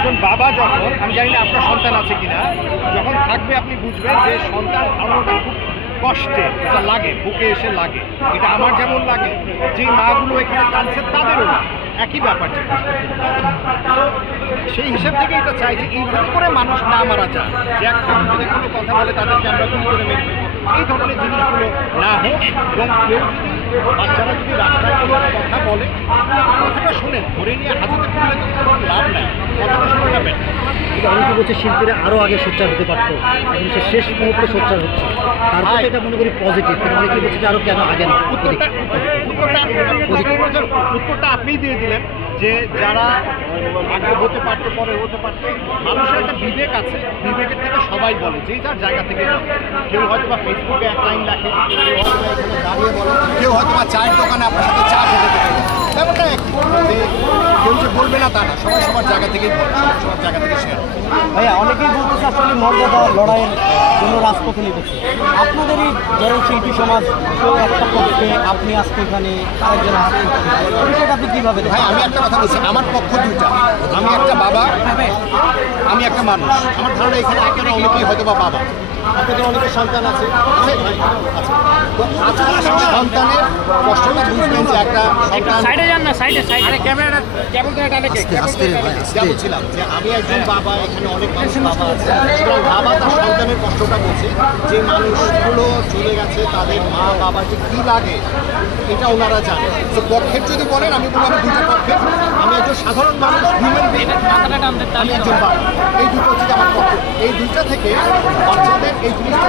একজন বাবা যখন, আমি জানি না আপনার সন্তান আছে কিনা, যখন থাকবে আপনি বুঝবেন যে সন্তান হারানোটা খুব কষ্টে, এটা লাগে, বুকে এসে লাগে, এটা আমার যেমন লাগে, যে মাগুলো এখানে কাঁদছে তাদেরও লাগে। একই ব্যাপার সেই হিসাব থেকে এটা চাই যে এইভাবে করে মানুষ না মারা যায় যে একটা যদি কোনো কথা বলে তাদেরকে আমরা করে মেরে এই ধরনের জিনিসগুলো না হোক, এবং কেউ যদি বাচ্চারা যদি রাস্তায় কথা বলে কথাটা শোনেন ধরে নিয়ে হাজতে করলে তো কোনো লাভ নাই কথাটা শুনে যাবেন। অনেকে বলছে শিল্পীরা আরও আগে সোচ্চার হতে পারতো। এখন সে শেষ মুহূর্তে সোচ্চার হচ্ছে। তারপরে এটা মনে করি পজিটিভ কিন্তু অনেকে বলছে যে আরও কেন আগে না? উত্তরটা উত্তরটা উত্তরটা দিয়ে দিলেন যে যারা আগে হতে পারতো পরে হতে পারতো মানুষের একটা বিবেক আছে। বিবেকের থেকে সবাই বলে যে যার জায়গা থেকে কেউ হয়তো বা ফেসবুকে এক লাইন কেউ হয়তো বা এখানে দাঁড়িয়ে বলে কেউ হয়তো বা চায়ের দোকানে আপনার সাথে চা খেতে বলে। ব্যাপারটা যে কেউ যে বলবে না তা না সবাই সবার জায়গা থেকেই বলে সবার জায়গা থেকে শেয়ার ভাইয়া অনেকেই বলতেছে আসলে মর্যাদা লড়াইয়ের জন্য রাজপথে নেমেছে। আপনাদেরই ধরেন শিল্পী সমাজ কেউ একটা পক্ষে আপনি আজকে এখানে আরেকজন বিষয়টা আপনি কীভাবে ভাই আমি একটা কথা বলছি আমার পক্ষ দুইটা আমি একটা বাবা আমি একটা মানুষ। আমার ধারণা এখানে একেবারে অনেকেই হয়তো বা বাবা। আপনাদের অনেকের সন্তান আছে। সন্তানের কষ্টটা বুঝবেন যে একটা সাইডে যান না সাইডে সাইডে। ক্যামেরাটা কেবল? যা বলছিলাম যে আমি একজন বাবা এখানে অনেক মানুষ বাবা আছে। সুতরাং বাবা তার সন্তানের কষ্টটা বোঝে যে মানুষগুলো চলে গেছে তাদের মা বাবা যে কী লাগে এটা ওনারা জানে। তো পক্ষের যদি বলেন আমি বলব আমি দুটো পক্ষের। আমি একজন সাধারণ মানুষ হিউম্যান বিং আমি একজন বাবা। এই দুটো হচ্ছে আমার পক্ষ। এই দুইটা থেকে বাচ্চাদের এই জিনিসটা